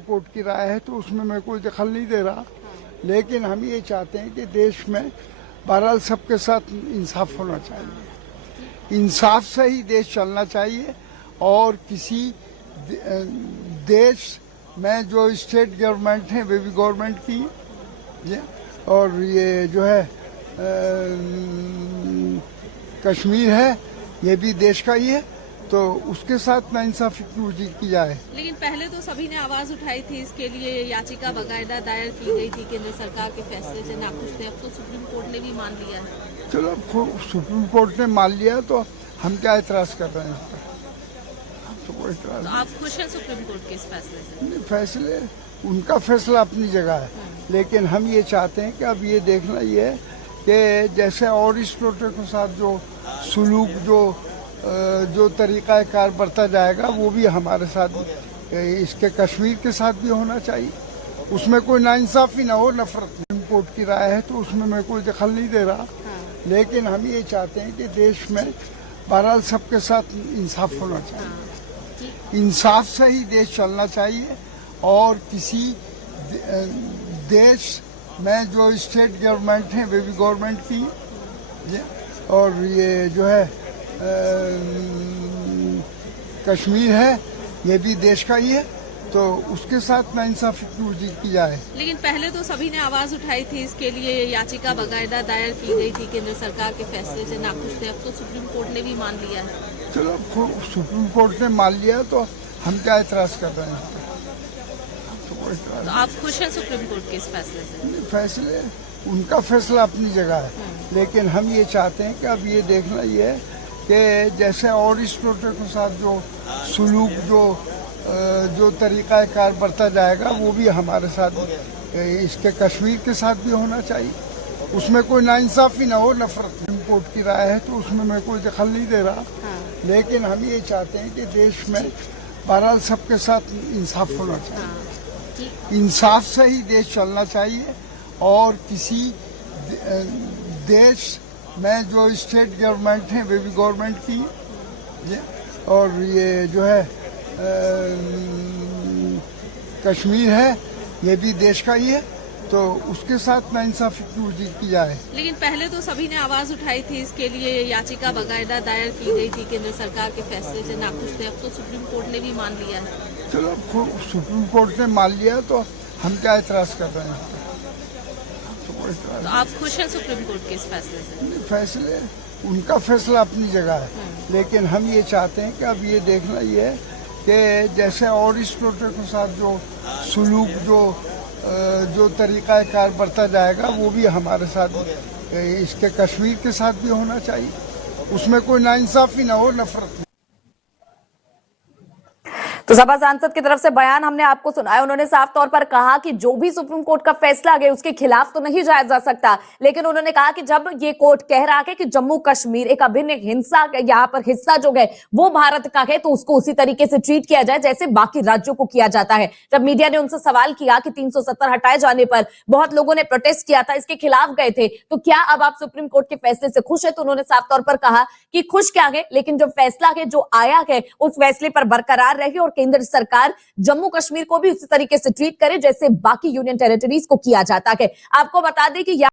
Court की राय है तो उसमें मैं कोई दखल नहीं दे रहा, लेकिन हम ये चाहते हैं कि देश में बहरहाल सबके साथ इंसाफ होना चाहिए। इंसाफ से ही देश चलना चाहिए और किसी देश में जो स्टेट गवर्नमेंट है वे भी गवर्नमेंट की और ये जो है कश्मीर है ये भी देश का ही है, तो उसके साथ नाइंसाफी की जाए। लेकिन पहले तो सभी ने आवाज उठाई थी, इसके लिए याचिका बाकायदा दायर की गई थी केंद्र सरकार के फैसले से नाखुश थे। अब तो सुप्रीम कोर्ट ने भी मान लिया है। चलो सुप्रीम कोर्ट ने मान लिया तो हम क्या एतराज कर रहे हैं? तो कोई एतराज तो आप खुश हैं सुप्रीम कोर्ट के इस फैसले से? फैसले उनका फैसला अपनी जगह है, लेकिन हम ये चाहते हैं कि अब ये देखना ये है कि जैसे और इस प्रोटेक्ट के साथ जो सुलूक जो तरीका कार बरता जाएगा वो भी हमारे साथ इसके कश्मीर के साथ भी होना चाहिए। उसमें कोई नाइंसाफी ना हो, नफरत। सुप्रीम कोर्ट की राय है तो उसमें मैं कोई दखल नहीं दे रहा, लेकिन हम ये चाहते हैं कि देश में बहरहाल सबके साथ इंसाफ होना चाहिए। इंसाफ से ही देश चलना चाहिए और किसी देश में जो स्टेट गवर्नमेंट है वे भी गवर्नमेंट की और ये जो है कश्मीर है ये भी देश का ही है, तो उसके साथ नाइंसाफी की जाए। लेकिन पहले तो सभी ने आवाज उठाई थी, इसके लिए याचिका बाकायदा दायर की गई थी केंद्र सरकार के फैसले से नाखुश थे। अब तो सुप्रीम कोर्ट ने भी मान लिया है। चलो सुप्रीम कोर्ट ने मान लिया तो हम क्या एतराज कर रहे हैं? तो आप खुश हैं सुप्रीम कोर्ट के इस फैसले से? फैसले उनका फैसला अपनी जगह है, लेकिन हम ये चाहते हैं कि अब ये देखना ये है कि जैसे और इस प्रोटेक्ट के साथ जो सुलूक जो तरीका कार बरता जाएगा वो भी हमारे साथ इसके कश्मीर के साथ भी होना चाहिए। उसमें कोई नाइंसाफी ना हो, नफरत। सुप्रीम कोर्ट की राय है तो उसमें मैं कोई दखल नहीं दे रहा, लेकिन हम ये चाहते हैं कि देश में बहरहाल सबके साथ इंसाफ होना चाहिए। इंसाफ से ही देश चलना चाहिए और किसी देश में जो स्टेट गवर्नमेंट है वे भी गवर्नमेंट की और ये जो है कश्मीर है ये भी देश का ही है, तो उसके साथ नाइंसाफी की जाए। लेकिन पहले तो सभी ने आवाज उठाई थी, इसके लिए याचिका बाकायदा दायर की गई थी केंद्र सरकार के फैसले से नाखुश थे। अब तो सुप्रीम कोर्ट ने भी मान लिया है। चलो सुप्रीम कोर्ट ने मान लिया तो हम क्या एतराज कर रहे हैं? तो आप खुश हैं सुप्रीम कोर्ट के इस फैसले से? फैसले उनका फैसला अपनी जगह है, लेकिन हम ये चाहते हैं कि अब ये देखना ये है कि जैसे और इस प्रोटेक्ट के साथ जो सुलूक जो तरीका कार बरता जाएगा वो भी हमारे साथ इसके कश्मीर के साथ भी होना चाहिए। उसमें कोई नाइंसाफी ना हो, नफरत। तो सपा सांसद की तरफ से बयान हमने आपको सुनाया। उन्होंने साफ तौर पर कहा कि जो भी सुप्रीम कोर्ट का फैसला आ गया उसके खिलाफ तो नहीं जाया जा सकता, लेकिन उन्होंने कहा कि जब ये कोर्ट कह रहा है कि जम्मू कश्मीर एक अभिन्न हिंसा यहाँ पर हिस्सा जो है वो भारत का है, तो उसको उसी तरीके से ट्रीट किया जाए जैसे बाकी राज्यों को किया जाता है। जब मीडिया ने उनसे सवाल किया कि 370 हटाए जाने पर बहुत लोगों ने प्रोटेस्ट किया था, इसके खिलाफ गए थे, तो क्या अब आप सुप्रीम कोर्ट के फैसले से खुश है? तो उन्होंने साफ तौर पर कहा कि खुश क्या है, लेकिन जो फैसला है जो आया है उस फैसले पर बरकरार रहे और केंद्र सरकार जम्मू कश्मीर को भी उसी तरीके से ट्रीट करे जैसे बाकी यूनियन टेरिटरीज को किया जाता है। आपको बता दें कि